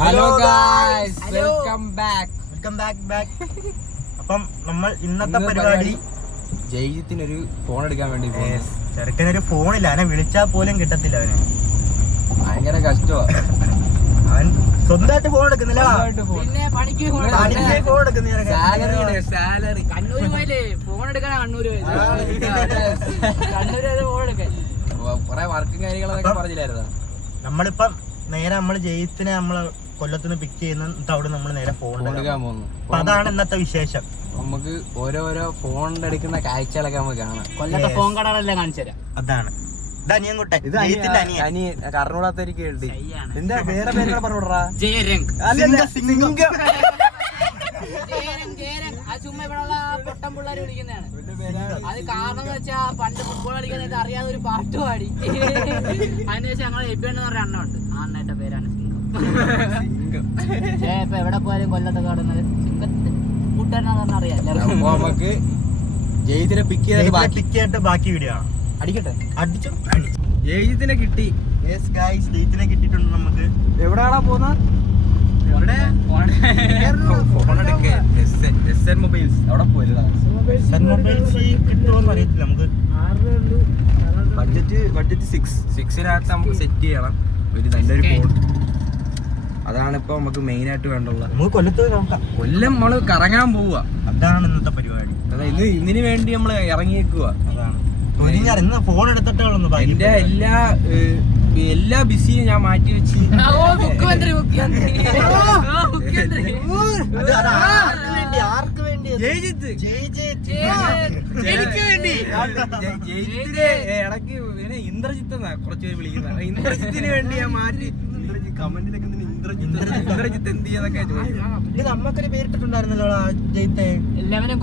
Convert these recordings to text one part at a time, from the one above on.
Hello guys, welcome back. അപ്പം നമ്മൾ ഇന്നത്തെ പരിപാടി ജയിത്തിനൊരു ഫോൺ എടുക്കാൻ വേണ്ടി ചെറുക്കനൊരു ഫോണില്ല, അവനെ വിളിച്ചാൽ പോലും കിട്ടത്തില്ല. അവന് ഭയങ്കര കഷ്ടമാ. അവൻ സ്വന്തമായിട്ട് ഫോൺ എടുക്കുന്നില്ല. സാലറി കണ്ണൂര് പോയില്ലേ ഫോൺ എടുക്കാനാ കണ്ണൂര് കൊറേ വർക്കും കാര്യങ്ങളൊക്കെ പറഞ്ഞില്ലായിരുന്നോ? നമ്മളിപ്പം നേരെ നമ്മള് ജയിത്തിനെ നമ്മള് കൊല്ലത്തുനിന്ന് പിക്ക് ചെയ്യുന്ന അവിടെ നമ്മൾ നേരെ ഫോൺ എടുക്കാൻ പോകുന്നു. അപ്പൊ അതാണ് ഇന്നത്തെ വിശേഷം. നമുക്ക് ഓരോരോ ഫോണിന്റെ എടുക്കുന്ന കാഴ്ചകളൊക്കെ നമുക്ക് കാണാം. കൊല്ലത്തെ ഫോൺ കടകളെല്ലാം കാണിച്ചു തരാം. അതാണ് ഇത് അനിയൻകുട്ടൻ, ജയിത്തിന്റെ അനിയൻ. കർണൂടാത്തവർക്ക് കേട്ടി എന്താ വേറെ പേരുകൾ പറഞ്ഞോടാ? ജയരംഗ് സിംഗം. ആ ചുമ്മാ ഇവിടെയുള്ള പൊട്ടം പിള്ളേര് വിളിക്കുന്നതാണ്. അത് കാരണം എന്ന് വെച്ചാ പണ്ട് ഫുട്ബോൾ കളിക്കാനായിട്ട് അറിയാതെ ഒരു പാട്ട് പാടി. അതിനുശേഷം ഞങ്ങൾ എബിയെന്ന് പറഞ്ഞ അണ്ണുണ്ട്. ആ അണ്ണയുടെ പേരാണ് സിംഗം. ഇപ്പൊ എവിടെ പോയാലും കൊല്ലത്തെ കാണുന്നത് സിംഗത്തിന് കൂട്ടുകാരനാണെന്ന് അറിയാം. നമുക്ക് ജയിത്തിനെ പിക്ക് ചെയ്തിട്ട് ബാക്കി വീഡിയോ ആണ്. അടിക്കട്ടെ. അടിച്ചു. ജയിത്തിനെ കിട്ടി. ജയിത്തിനെ കിട്ടിയിട്ടുണ്ട്. നമുക്ക് എവിടെയാണോ പോകുന്നത്? കിട്ടുമോന്ന് അറിയത്തില്ല. നമുക്ക് ബഡ്ജറ്റ് 6 നമുക്ക് സെറ്റ് ചെയ്യണം ഒരു നല്ലൊരു ഫോൺ. അതാണ് ഇപ്പൊ നമുക്ക് മെയിൻ ആയിട്ട് വേണ്ടുള്ളത്. നമുക്ക് കൊല്ലത്ത് നോക്കാം. കൊല്ലം നമ്മള് കറങ്ങാൻ പോവുക. അതാണ് ഇന്നത്തെ പരിപാടി. അതായത് ഇതിന് വേണ്ടി നമ്മള് ഇറങ്ങിയേക്കുക. അതാണ് ഫോൺ എടുത്തിട്ട് എന്റെ എല്ലാ ബിസിയും ഞാൻ മാറ്റി വെച്ച് ഇടയ്ക്ക് ഇന്ദ്രജിത്ത് എന്നാ കുറച്ചുപേര് വിളിക്കുന്നത്. ഇന്ദ്രജിത്തിന് വേണ്ടി ഞാൻ മാറ്റി. കമന്റിലൊക്കെ ഇന്ദ്രജിത്ത് എന്ത് ചെയ്യാന്നൊക്കെ ചോദിച്ചു. നമ്മക്കൊരു പേരിട്ടിട്ടുണ്ടായിരുന്നല്ലോ ജയിത്തെ. എല്ലാവരും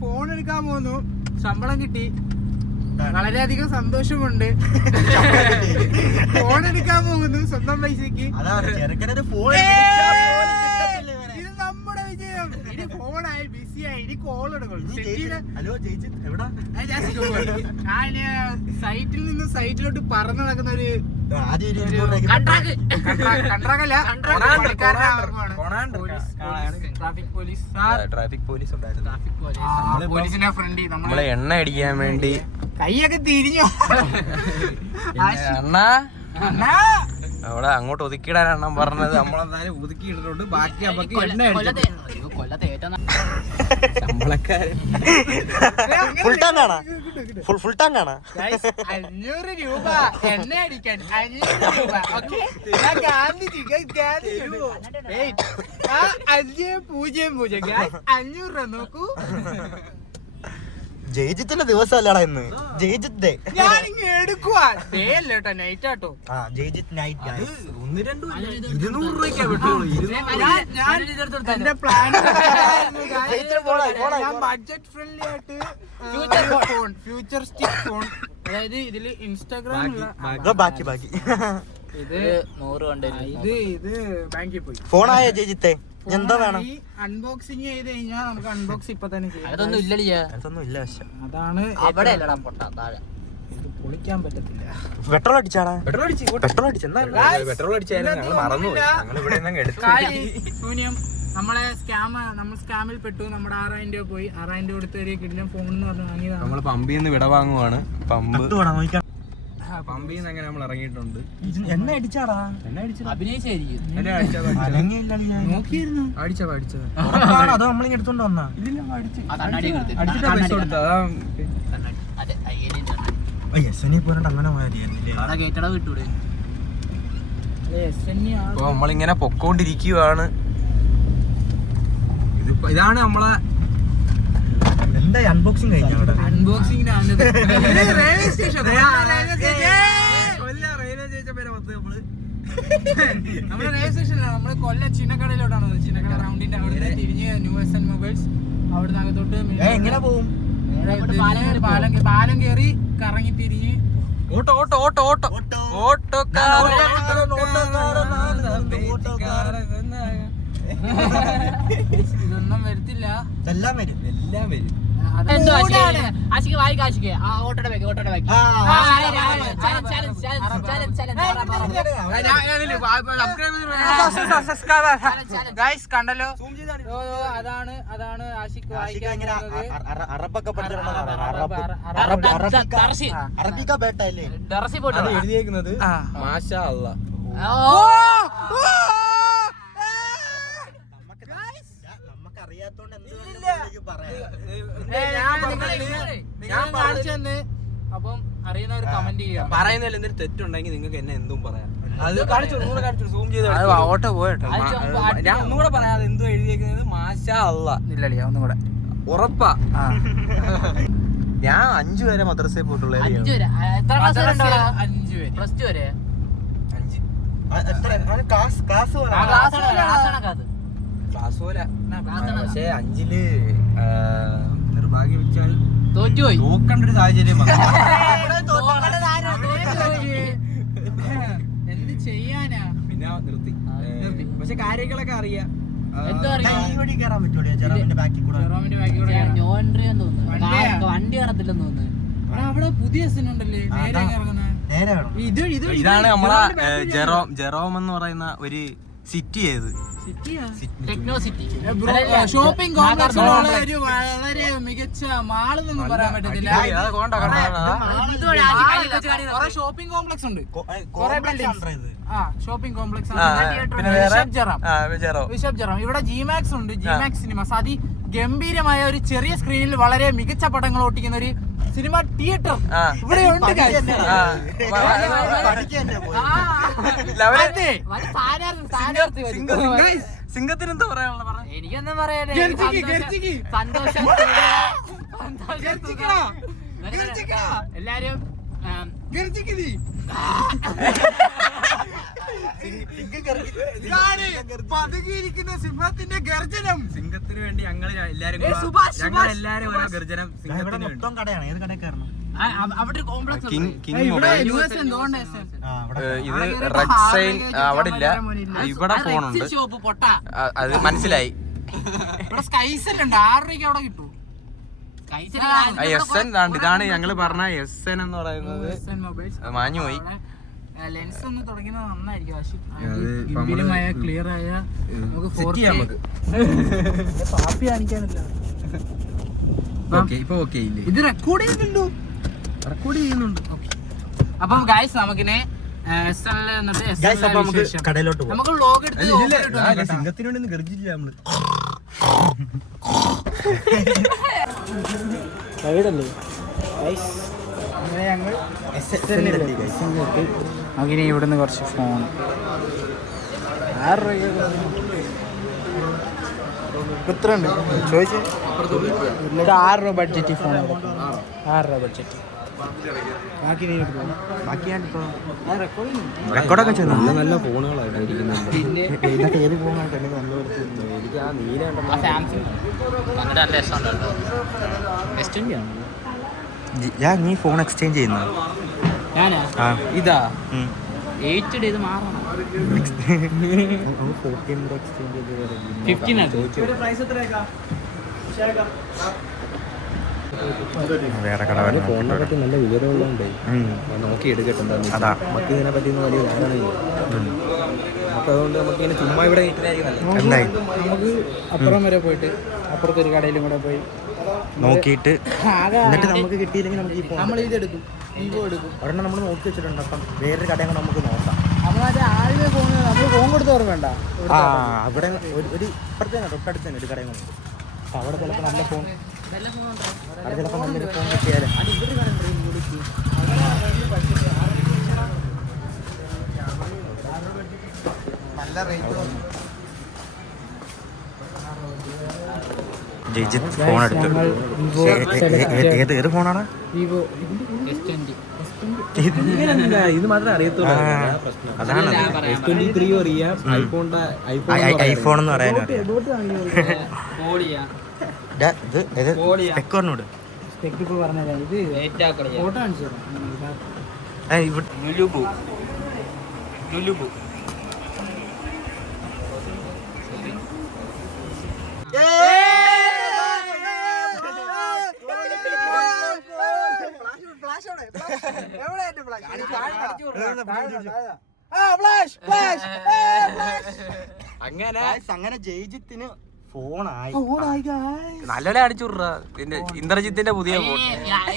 ഫോൺ എടുക്കാൻ പോകുന്നു. ശമ്പളം കിട്ടി, വളരെയധികം സന്തോഷമുണ്ട്. ഫോൺ എടുക്കാൻ പോകുന്നു സ്വന്തം പൈസക്ക്. ഇത് നമ്മുടെ വിജയം. ഇനി ഫോണായി ബിസിയായി, ഇനി കോൾ എടുക്കണം. സൈറ്റിൽ നിന്ന് സൈറ്റിലോട്ട് പറന്നു നടക്കുന്ന ഒരു പോലീസിന്റെ ഫ്രണ്ട് നമ്മളെ എണ്ണ അടിക്കാൻ വേണ്ടി കൈയൊക്കെ തിരിഞ്ഞു. അവിടെ അങ്ങോട്ട് ഒതുക്കിയിടാൻ എണ്ണം പറഞ്ഞത്. നമ്മളെന്തായാലും ഒതുക്കി ഇട്ടിട്ടുണ്ട്. ബാക്കി നമുക്ക് എണ്ണ അടിച്ചു. ഫുൾ ടാങ്ക് ആണ്. 500 രൂപ എണ്ണ അടിക്കാൻ. 500 രൂപ. 500 രൂപ നോക്കൂ. ജയിജിത്തിന്റെ ദിവസമല്ലടാ ഇന്ന്. ജയിജിത്തെ ഞാനിങ്ങ എടുക്കുവാ. ഡേ അല്ല കേട്ടോ, നൈറ്റ് ആട്ടോ. ജയിജിത്ത് നൈറ്റ്. 200 രൂപയ്ക്കാ വിട്ടുള്ളൂ. എന്റെ പ്ലാൻ ബഡ്ജറ്റ് ഫ്രണ്ട്ലി ആയിട്ട് ഫോൺ, ഫ്യൂച്ചറിസ്റ്റിക് ഫോൺ. അതായത് ഇതില് ഇൻസ്റ്റാഗ്രാം ബാക്കി ഇത് 100 കണ്ടില്ല. ഇത് ബാങ്കിൽ പോയി. ഫോണായ ജയിജിത്തെ എന്താ വേണം? അൺബോക്സിങ് ചെയ്ത് കഴിഞ്ഞാൽ നമുക്ക് അൺബോക്സ് ഇപ്പൊ തന്നെ ചെയ്യാം. അതൊന്നും ഇല്ലടിയാ. അതൊന്നും ഇല്ല. അതാണ് അവിടെ അല്ലടാ പൊട്ടാ താഴെ. ഇത് പൊളിക്കാൻ പറ്റത്തില്ല. പെട്രോൾ അടിച്ചാടാ. പെട്രോൾ അടിച്ചായിരുന്നു. ഞങ്ങൾ മറന്നു. ഞങ്ങൾ ഇവിടെ ശൂന്യം. നമ്മളെ സ്കാമിൽ പെട്ടു. നമ്മുടെ 6000 രൂപ പോയി. 6000 രൂപ കൊടുത്ത് ഒരു കിടിലൻ ഫോൺ എന്ന് പറഞ്ഞ് വാങ്ങിയതാണ്. നമ്മൾ പമ്പിൽ നിന്ന് വിട വാങ്ങുവാണ്. പമ്പിൽ നിന്ന് അങ്ങനെ നമ്മൾ ഇറങ്ങിയിട്ടുണ്ട്. എണ്ണ അടിച്ചാടാ. അഭിനയിച്ചായിരിക്കും. അതോ നമ്മളിങ്ങ എടുത്തോണ്ട് വന്നാ? അടിച്ചിട്ടാ പൈസ കൊടുത്താ. അങ്ങനെ ഇപ്പൊ നമ്മളിങ്ങനെ പൊക്കോണ്ടിരിക്കുവാണ്. ഇതാണ് നമ്മളെ എന്താ അൺബോക്സിങ് കഴിഞ്ഞ അൺബോക്സിംഗ് റെയിൽവേ സ്റ്റേഷൻ വരെ നമ്മുടെ റെയിൽവേ സ്റ്റേഷനിലാണ്. നമ്മള് കൊല്ലം ചിന്നക്കടയിലോട്ടാണ്. ചിന്നക്കട റൗണ്ടിന്റെ അവിടെ തിരിഞ്ഞ് ന്യൂ എസ് മോബൈൽസ് അവിടെ അകത്തോട്ട് എങ്ങനെ പോകും? പാലം കയറി കറങ്ങി തിരിഞ്ഞ് ഓട്ടോ ഇതൊന്നും എല്ലാം വരും. എന്തോ ആശിക്ക് വായിക്ക് ആശിക്ക് ആ ഓട്ടോടെ വെക്ക് കണ്ടല്ലോ. അതാണ് ആശിക്ക് വായിക്കാൻ അറബൊക്കെ അറബിക്ക ബേട്ട അല്ലേ ഡെറസി പോയിട്ട് എഴുതിയേക്കുന്നത് മാഷാ അല്ലാ. അപ്പം അറിയുന്നവർ കമന്റ് ചെയ്യാം. പറയുന്നതിൽ എന്തൊരു തെറ്റുണ്ടെങ്കിൽ നിങ്ങൾക്ക് എന്നെ എന്തും പറയാം. അത് കാണിച്ചു സൂം ചെയ്ത് ഓട്ടോ പോയിട്ടോ. ഞാൻ ഒന്നുകൂടെ പറയാം. എന്തോ എഴുതിയേക്കുന്നത് മാഷാ അല്ലാ. ഇല്ലല്ലേ ഒന്നും കൂടെ ഉറപ്പാ. ഞാൻ 5 വരെ മദ്രസയിൽ പോയിട്ടുള്ള 5 വരെ. എത്ര ക്ലാസ് വരെ ഉണ്ടോ? 5 വരെ. പ്ലസ് 2 വരെ. 5 ക്ലാസ് ക്ലാസ് ക്ലാസ് പോലെ. പക്ഷേ 5-ല് നിർഭാഗ്യം വെച്ചാൽ തോറ്റുപോയി. നോക്കേണ്ട ഒരു സാഹചര്യം വന്നു. എന്ത് ചെയ്യാനാ? പിന്നെ നിർത്തി. പക്ഷെ കാര്യങ്ങളൊക്കെ അറിയാം. എന്തോ അറിയാം. കയറാൻ പറ്റുള്ളൂ ജെറോമിന്റെ ബാക്കിൽ കൂടെ. വണ്ടി കയറത്തില്ലെന്ന് തോന്നുന്നു. അവിടെ പുതിയ ഉണ്ടല്ലേ നേരെ വേണം. ഇതാണ് നമ്മളെ ജെറോം എന്ന് പറയുന്ന ഒരു സിറ്റി. ഏത് ടെക്നോ സിറ്റി ഷോപ്പിംഗ് കോംപ്ലക്സ് ഒരു വളരെ മികച്ച മാളെന്നൊന്നും പറയാൻ പറ്റത്തില്ല. ഷോപ്പിംഗ് കോംപ്ലക്സ് ഉണ്ട്, ഷോപ്പിംഗ് കോംപ്ലക്സ് ബിഷപ്പ് ജെറോം. ഇവിടെ ജിമാക്സ് ഉണ്ട്, ജിമാക്സ് സിനിമാസ്. അതിഗംഭീരമായ ഒരു ചെറിയ സ്ക്രീനിൽ വളരെ മികച്ച പടങ്ങൾ ഒട്ടിക്കുന്ന ഒരു സിനിമ തിയേറ്റർ ഇവിടെ ഉണ്ട്. സിംഗത്തിന് എന്താ പറയാനുള്ള? എനിക്കെന്താ പറയാ, സന്തോഷം. എല്ലാരും സിംഹത്തിന്റെ ഗർജനം. സിംഗത്തിന് വേണ്ടി ഞങ്ങൾ എല്ലാരും ഓരോ ഗർജനം സിംഗത്തിന് വേണ്ടി. കടയാണ്. ഏത് കടയിൽ കയറണം? അവിടെ കോംപ്ലക്സ് ഇത് അവിടെ റെക്സൈൻ അവിടെ ഇല്ല. ഇവിടെ ഫോണുണ്ട്, ഷോപ്പ് പൊട്ട. അത് മനസ്സിലായി. ഇവിടെ സ്കൈസെല്ലാം ഉണ്ട്, 6 രൂപയ്ക്ക് അവിടെ കിട്ടും. എസ് എൻ ഇതാണ് ഞങ്ങള് പറഞ്ഞ എസ് എൻ എന്ന് പറയുന്നത്. മാഞ്ഞു പോയി. ലെൻസ് ഒന്ന് തുടങ്ങുന്നത് നന്നായിരിക്കും. ഗംഭീരമായ ക്ലിയർ ആയ നമുക്ക് പാപ്പി കാണിക്കാനില്ല. ഇത് റെക്കോർഡ് ചെയ്യുന്നുണ്ടോ? റെക്കോർഡ് ചെയ്യുന്നുണ്ട്. അപ്പം ഗൈസ് നമുക്കിനെ കടയിലോട്ട് നമുക്ക് വ്ലോഗ് എടുത്ത് സിംഗത്തിന് വേണ്ടി ഗർജില്ല നമ്മള്. അങ്ങനെ ഞങ്ങൾ നമുക്കിനി ഇവിടുന്ന് കുറച്ച് ഫോൺ 6 രൂപ എത്ര ഉണ്ട് ചോദിച്ചു. എന്നിട്ട് 6 രൂപ ബഡ്ജറ്റ് ഫോൺ 6 രൂപ ബഡ്ജറ്റ്. ബാക്കി നീ റെക്കോർഡൊക്കെ ചെയ്തു. നല്ല ഫോണുകളാണ് ഇരിക്കുന്നത്. ഏത് ഫോണായിട്ട് എനിക്ക് നല്ല എനിക്ക് ആ നീല ഞാൻ നീ ഫോൺ എക്സ്ചേഞ്ച് ചെയ്യുന്ന ഞാനാ ഇതാ 8 ഇത് മാറണം. 15 വേറെ കട ഫോണിനെ പറ്റി നല്ല വിവരമുള്ളതുകൊണ്ട് നോക്കി എടുക്കട്ടെ. നമുക്ക് ഇതിനെ പറ്റി വലിയ ധാരണയില്ല. നമുക്ക് അതുകൊണ്ട് നമുക്ക് ഇങ്ങനെ ചുമ്മാ ഇവിടെ എന്തായി നമുക്ക് അപ്പുറം വരെ പോയിട്ട് അപ്പുറത്തൊരു കടയിലും കൂടെ പോയി നോക്കിയിട്ട് എന്നിട്ട് നമുക്ക് കിട്ടിയില്ലെങ്കിൽ നമുക്ക് ഈ ഫോൺ നമ്മൾ ഇതെടുക്കും, വിവോ എടുക്കും. ഒരെണ്ണം നമ്മൾ നോക്കി വെച്ചിട്ടുണ്ട്. അപ്പം വേറൊരു കടയും കൂടെ നമുക്ക് നോക്കാം. അപ്പോൾ മറ്റേ ആദ്യമേ ഫോൺ നമ്മൾ ഫോൺ കൊടുത്ത് ഓർമ്മ. അവിടെ ഒരു ഇപ്പുറത്തെ തൊട്ടടുത്ത് തന്നെ ഒരു കടയും കൂടെ. അപ്പം അവിടെ ചിലപ്പോൾ നല്ല ഫോൺ, അവിടെ ചിലപ്പോൾ നല്ലൊരു ഫോൺ കിട്ടിയാലും നല്ല റേറ്റ്. ജിജിത്ത് ഫോൺ എടുത്തു. ഏത് ഫോണാണ്? വിവോ ഇത് മാത്രമേ അറിയത്തുള്ളൂ. അതാണ് S23 അറിയാം, ഐഫോൺ എന്ന് പറയാൻ സ്പെക്കോറിനോട് സ്പെക്ക് പറഞ്ഞതാ. ഇത് ഫോട്ടോ കാണിച്ചു അങ്ങനെ ജയിജിത്തിന് ഫോണായി. നല്ലോണം അടിച്ചു വിട്രാ ഇന്ദ്രജിത്തിന്റെ പുതിയ ഫോൺ.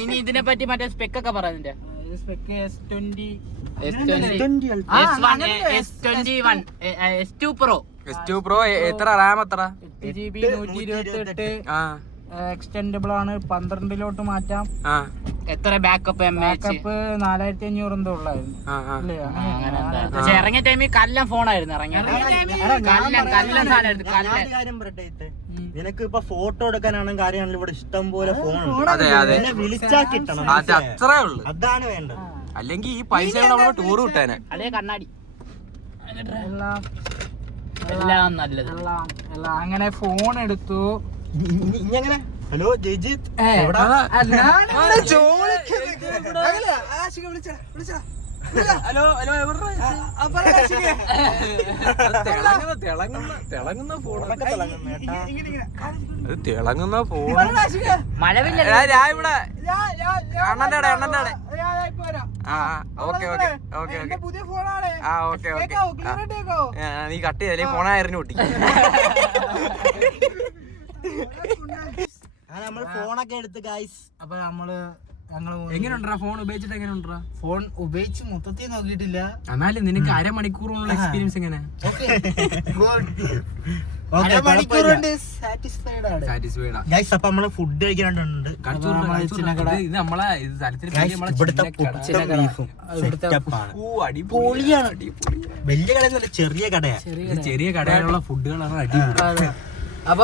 ഇനി ഇതിനെ പറ്റി മറ്റേ സ്പെക്ക് ഒക്കെ പറയുന്നുണ്ട്. S2 Pro എത്ര റാം എത്ര? 8GB 128 എക്സ്റ്റെൻഡബിൾ ആണ്. 12 മാറ്റാം. എത്ര ബാക്കപ്പ് ബാക്കപ്പ് 4500 എന്തോ ഉള്ളായിരുന്നു. പക്ഷെ ഇറങ്ങിയ ടൈമിൽ കല്ലൻ ഫോണായിരുന്നു ഇറങ്ങിയത്. കല്ലൻ സാധനമായിരുന്നു. കാര്യം പറയട്ടെ, നിനക്ക് ഇപ്പൊ ഫോട്ടോ എടുക്കാനാണെങ്കിൽ കാര്യമാണെങ്കിലും ഇവിടെ ഇഷ്ടം പോലെ ഫോൺ അതെ അതെ വിളിച്ചാ കിട്ടണം. അത്രേ ഉള്ളു. അതാണ് വേണ്ടത്. അല്ലെങ്കിൽ ഈ പൈസ നമ്മള് ടൂർ വിട്ടാനെ. അല്ലേ കണ്ണാടി എല്ലാം എല്ലാം നല്ലത്. എല്ലാം അങ്ങനെ ഫോൺ എടുത്തു. ഇങ്ങനെ ഹലോ ജയിജിത്ത് ഹലോ ഹലോ തിളങ്ങുന്ന ഫോൺ. തിളങ്ങുന്ന ഫോൺ. മഴവില്ല. ഞാൻ ഇവിടെ അണ്ണന്റെ ആ ഓക്കെ ഓക്കെ ഓക്കെ ഓക്കെ പുതിയ ഫോണാണ്. ആ ഓക്കെ ഓക്കെ നീ കട്ട് ചെയ്തല്ലേ ഫോണായിരുന്നു പൊട്ടി. നമ്മൾ ഫോണൊക്കെ എടുത്ത് ഗൈസ്. അപ്പൊ ഞങ്ങള് എങ്ങനെയുണ്ടാ ഫോൺ ഉപയോഗിച്ചിട്ട്? എങ്ങനെയുണ്ടാ ഫോൺ ഉപയോഗിച്ച് മൊത്തത്തിൽ നോക്കിയിട്ടില്ല. എന്നാലും നിനക്ക് അരമണിക്കൂറുള്ള എക്സ്പീരിയൻസ് എങ്ങനെ? സാറ്റിസ്ഫൈഡ് ആണ്. സാറ്റിസ്ഫൈഡ് ആ ഗൈസ്. അപ്പൊ നമ്മള് ഫുഡ് കഴിക്കാനുണ്ട്. ഇത് നമ്മളെ ഇത് ഇവിടുത്തെ പുട്ടും ബീഫും സെറ്റപ്പ് ആണ്. പൊളിയാണ്. വലിയ കടയൊന്നുമല്ല, ചെറിയ കടയാ. ചെറിയ കടയിലുള്ള ഫുഡുകളാണ് അടിപൊളി. അപ്പൊ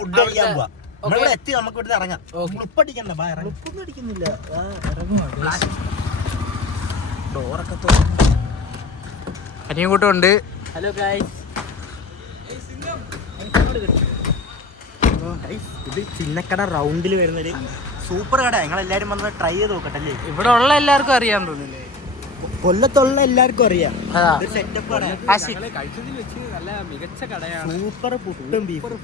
ഫുഡ് കഴിക്കാൻ പോവാ. നമ്മളിവിടെ എത്തി, നമുക്ക് ഇവിടുന്ന് ഇറങ്ങാം. ഉപ്പടിക്കണ്ട, ഉപ്പൊന്നും അടിക്കുന്നില്ല. ഡോറൊക്കെ അനിയും കൂട്ടം ഉണ്ട്. Hello guys. ഇത് ചിന്നക്കട റൗണ്ടിൽ വരുന്നൊരു സൂപ്പർ കട. ഞങ്ങളെല്ലാരും വന്ന് ട്രൈ ചെയ്ത് നോക്കട്ടല്ലേ. ഇവിടെ ഉള്ള എല്ലാവർക്കും അറിയാൻ തോന്നില്ലേ? കൊല്ലത്തുള്ള എല്ലാവർക്കും അറിയാം. അതാ. ഒരു സെറ്റപ്പ് കട. കഴിച്ചതിൽ വെച്ച് നല്ല മികച്ച കടയാണ്. സൂപ്പർ പുട്ടും ബീഫും.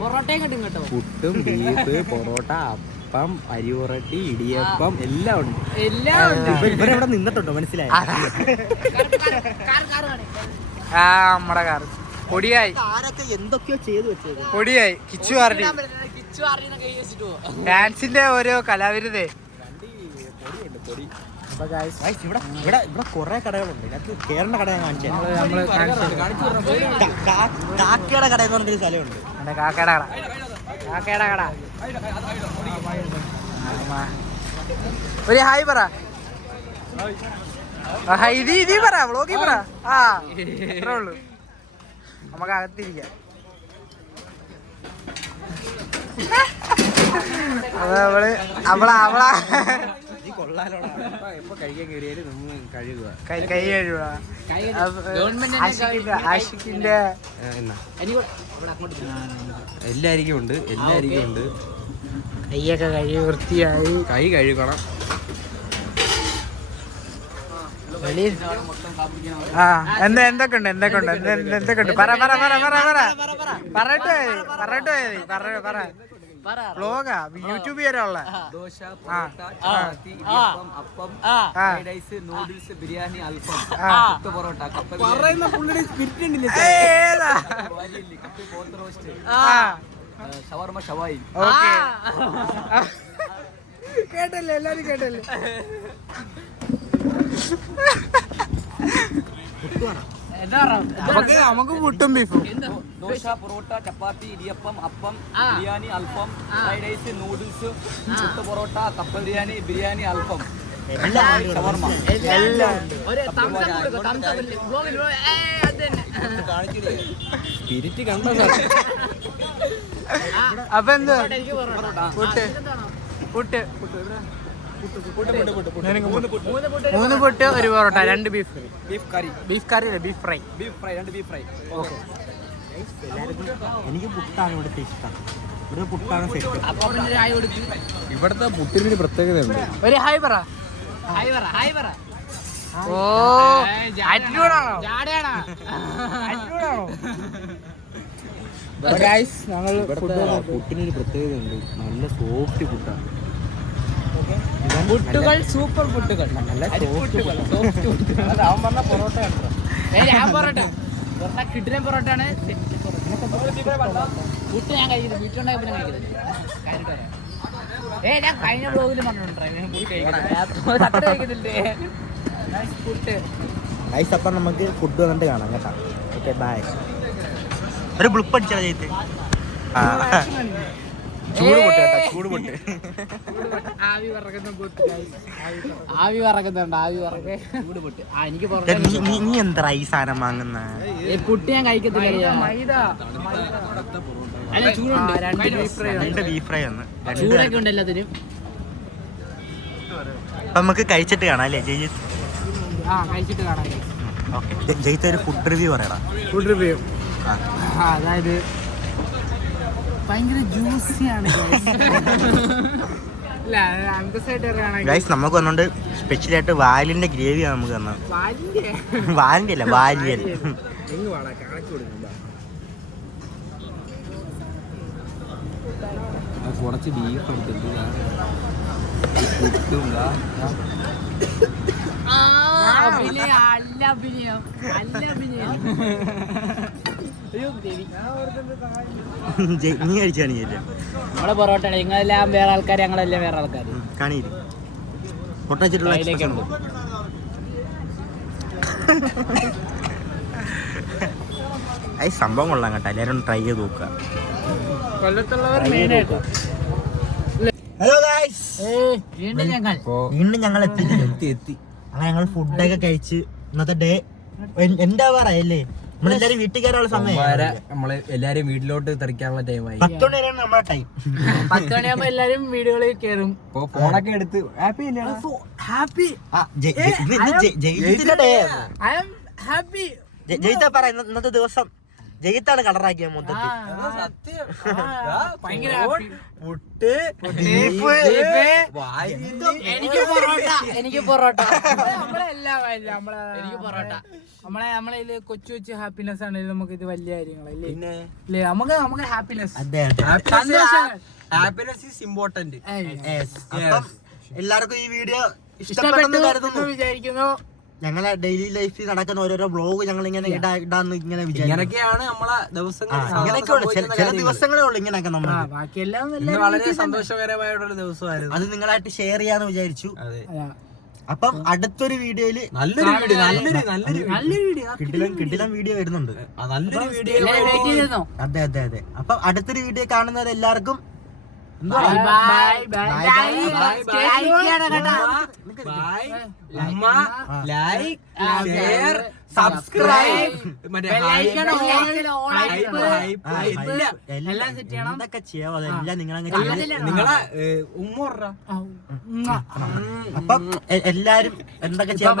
പൊറോട്ടയും കിട്ടും കേട്ടോ. പുട്ടും ബീഫ് പൊറോട്ട അപ്പം അരിയുറട്ടി ഇടിയപ്പം എല്ലാം ഉണ്ട്. എല്ലാം ഉണ്ട്. ഇവരവിടെ നിന്നിട്ടുണ്ടോ മനസ്സിലായോ? ആ നമ്മടെ കാർ പൊടിയായി. ആരൊക്കെ എന്തൊക്കെയോ ചെയ്തു വെച്ചത്. പൊടിയായി. കിച്ചു പാർട്ടി കിച്ചു അറിയുന്ന കൈ വെച്ചിട്ട് പോവാ. ഡാൻസിന്റെ ഓരോ കലാവിരുതേ. ഇവിടെ കൊറേ കടകളുണ്ട്. ഇതിനകത്ത് കേരള കട ഞാൻ കാണിച്ചു. നമ്മള് കാക്കയുടെ കട എന്ന് പറഞ്ഞൊരു സ്ഥലമുണ്ട്. കാക്കയുടെ കട. കാക്കയുടെ കട. ഒരു ഹായ് പറ. ഇതി പറ, വ്ളോഗി പറ. ആ ഇത്രേ ഉള്ളു. നമുക്ക് അകത്തിരിക്കാം. അവളാ കൈ കഴുകുക. ആഷിഖിന്റെ എല്ലാരിക്കും ഉണ്ട്. കൈയൊക്കെ കഴുകി വൃത്തിയായി. കൈ കഴുകണം. ആ എന്തൊക്കെ ഉണ്ട് പറ വ്ളോഗാ യൂട്യൂബ് വരെയുള്ള. ദോശ, പൊറോട്ട, ചപ്പാത്തി, ഇടിയപ്പം, അപ്പം, ഫ്രൈഡ് റൈസ്, നൂഡിൽസ്, ബിരിയാണി, അൽഫം, കൊത്തു പൊറോട്ട, കപ്പ പറയുന്ന പുള്ളിയുടെ സ്പിരിറ്റ് ഉണ്ടല്ലേ, കപ്പ പോത്ത് റോസ്റ്റ്, ഷവർമ, ഷവായി. കേട്ടല്ലേ എല്ലാരും കേട്ടല്ലേ. നമുക്ക് പുട്ടും ബീഫും. ദോശ, പൊറോട്ട, ചപ്പാത്തി, ഇടിയപ്പം, അപ്പം, ബിരിയാണി, അൽഫം, ഫ്രൈഡ് റൈസ്, നൂഡിൽസ്, കൊത്തു പൊറോട്ട, കപ്പ ബിരിയാണി, ബിരിയാണി, അൽഫം, ഷവർമ എല്ലാം. സ്പിരിറ്റ് കണ്ട സാർ. അപ്പൊ എന്താ പുട്ട് പുട്ട് മൂന്ന് പുട്ട് ഒരു പൊറോട്ട, 2 ബീഫ്. ബീഫ് കറി അല്ലേ, beef fry. 2 beef fry. Okay. എനിക്ക് പുട്ടാണ് ഇവിടുത്തെ ഇഷ്ടം. ഇവിടെ പുട്ടാണ് സെറ്റ്. ഇവിടുത്തെ പുട്ടിനൊരു പ്രത്യേകതയുണ്ട്. ഒരു ഹായ് പറ. ഓ അറ്റൂടാണോ? ഞങ്ങൾ പുട്ടിനൊരു പ്രത്യേകതയുണ്ട്. നല്ല സോഫ്റ്റ് പുട്ടാണ്. പുട്ടുകൾ സൂപ്പർ പുട്ടുകൾ അവൻ പറഞ്ഞ പൊറോട്ട കണ്ടോ ഞാൻ പൊറോട്ട കിട്ടുന്ന പൊറോട്ടയാണ് പുട്ട് ഞാൻ കഴിക്കുന്നത് വീട്ടിലുണ്ടായി പിന്നെ കഴിക്കുന്നില്ല ഞാൻ കഴിഞ്ഞ ബ്ലോഗിൽ കഴിക്കുന്നില്ലേ പുട്ട്. ഗൈസ് അപ്പം നമുക്ക് ഫുഡ് വന്നിട്ട് കാണാം കേട്ടോ. Okay bye. ഒരു ബ്ലിപ്പ് അടിച്ചാൽ ചെയ്ത് ചൂട് പൊട്ട് കേട്ടോ, ചൂട് പൊട്ട്. ആവി പറക്കുന്ന പുട്ട് ആവി പറക്കുന്നുണ്ട് ആവി പറക്കെ ചൂട് പുട്ട്. എനിക്ക് നീ എന്താ ഈ സാധനം വാങ്ങുന്ന പുട്ട് ഞാൻ കഴിക്കത്തില്ല. അല്ല ചൂടുണ്ട്, രണ്ട് ബീഫ് ഫ്രൈ ഒന്ന് ചൂടൊക്കെ ഉണ്ട് എല്ലാത്തിനും. അപ്പൊ നമുക്ക് കഴിച്ചിട്ട് കാണാം അല്ലേ ജയിത്ത്? കഴിച്ചിട്ട് കാണാം. ഓക്കെ ജയിത്ത് ഒരു ഫുഡ് റിവ്യൂ പറയടാ. ഫുഡ് റിവ്യൂ അതായത് ഭയങ്കര ജ്യൂസിയാണ് ഗൈസ്. നമുക്ക് വന്നോണ്ട് സ്പെഷ്യലായിട്ട് വാലിന്റെ ഗ്രേവിയാണ് നമുക്ക് തന്നത്. വാലിന്റെ അല്ല വാലിയൽ. കുറച്ച് ബീഫ് എടുത്തിട്ട് നീ കഴിച്ചു കാണിക്കല്ലേ? നമ്മളെ പൊറോട്ട നിങ്ങളെല്ലാം വേറെ ആൾക്കാർ, ഞങ്ങളെല്ലാം വേറെ ആൾക്കാർ. കാണിയില്ല പൊട്ടച്ചിട്ടുള്ള ഈ സംഭവം കൊള്ളാം കേട്ടോ. എല്ലാവരും ട്രൈ ചെയ്ത് നോക്കുക. ഹലോ ഗൈസ്, വീണ്ടും ഞങ്ങൾ എത്തി. അങ്ങനെ ഞങ്ങൾ ഫുഡൊക്കെ കഴിച്ച് ഇന്നത്തെ ഡേ എന്താ പറയല്ലേ, നമ്മളെല്ലാരും വീട്ടിൽ കയറാനുള്ള സമയം. നമ്മള് എല്ലാരും വീട്ടിലോട്ട് തെറിക്കാനുള്ള ടൈമായി. 10 മണി വരെയാണ് നമ്മുടെ ടൈം. 10 മണിയാകുമ്പോ എല്ലാരും വീടുകളിൽ കയറും. ഫോണൊക്കെ എടുത്ത് ഹാപ്പി ജയിത്ത പറ ഇന്നത്തെ ദിവസം ജയിത്താണ് കളറാക്കിയ മൊത്തത്തിൽ. എനിക്ക് പൊറോട്ട നമ്മളെ കൊച്ചു കൊച്ചു ഹാപ്പിനെസ് ആണ് നമുക്ക് ഇത് വലിയ കാര്യങ്ങളല്ലേ. നമുക്ക് ഹാപ്പിനെസ്, ഹാപ്പിനെസ് ഈസ് ഇമ്പോർട്ടന്റ്. എല്ലാവർക്കും ഈ വീഡിയോ ഇഷ്ടപ്പെട്ടു വിചാരിക്കുന്നു. ഞങ്ങളെ ഡെയിലി ലൈഫിൽ നടക്കുന്ന ഓരോരോ വ്ളോഗ് ഞങ്ങൾ ഇങ്ങനെ ഇടാന്ന് ഇങ്ങനെ ഇങ്ങനെയൊക്കെയാണ് നമ്മളെ ദിവസങ്ങൾ. ചില ദിവസങ്ങളേ ഉള്ളു ഇങ്ങനെയൊക്കെ നമ്മൾ. ബാക്കിയെല്ലാം വളരെ സന്തോഷകരമായിട്ടുള്ള ദിവസമായിരുന്നു. അത് നിങ്ങളായിട്ട് ഷെയർ ചെയ്യാന്ന് വിചാരിച്ചു. അപ്പം അടുത്തൊരു വീഡിയോയില് നല്ലൊരു വീഡിയോ കിടിലൻ വീഡിയോ വരുന്നുണ്ട്. നല്ലൊരു വീഡിയോ. അതെ അതെ അതെ. അപ്പം അടുത്തൊരു വീഡിയോ കാണുന്നവരെല്ലാവർക്കും സബ്സ്ക്രൈബ് എന്തൊക്കെ ചെയ്യാം അതെല്ലാം നിങ്ങളെ. അപ്പം എല്ലാരും എന്തൊക്കെ ചെയ്യാൻ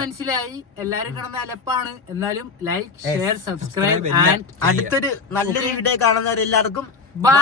മനസ്സിലായി. എല്ലാരും കിടന്ന അലപ്പാണ്. എന്നാലും ലൈക്ക്, ഷെയർ, സബ്സ്ക്രൈബ്. അടുത്തൊരു നല്ലൊരു വീഡിയോ കാണുന്നവരെല്ലാവർക്കും ബൈ.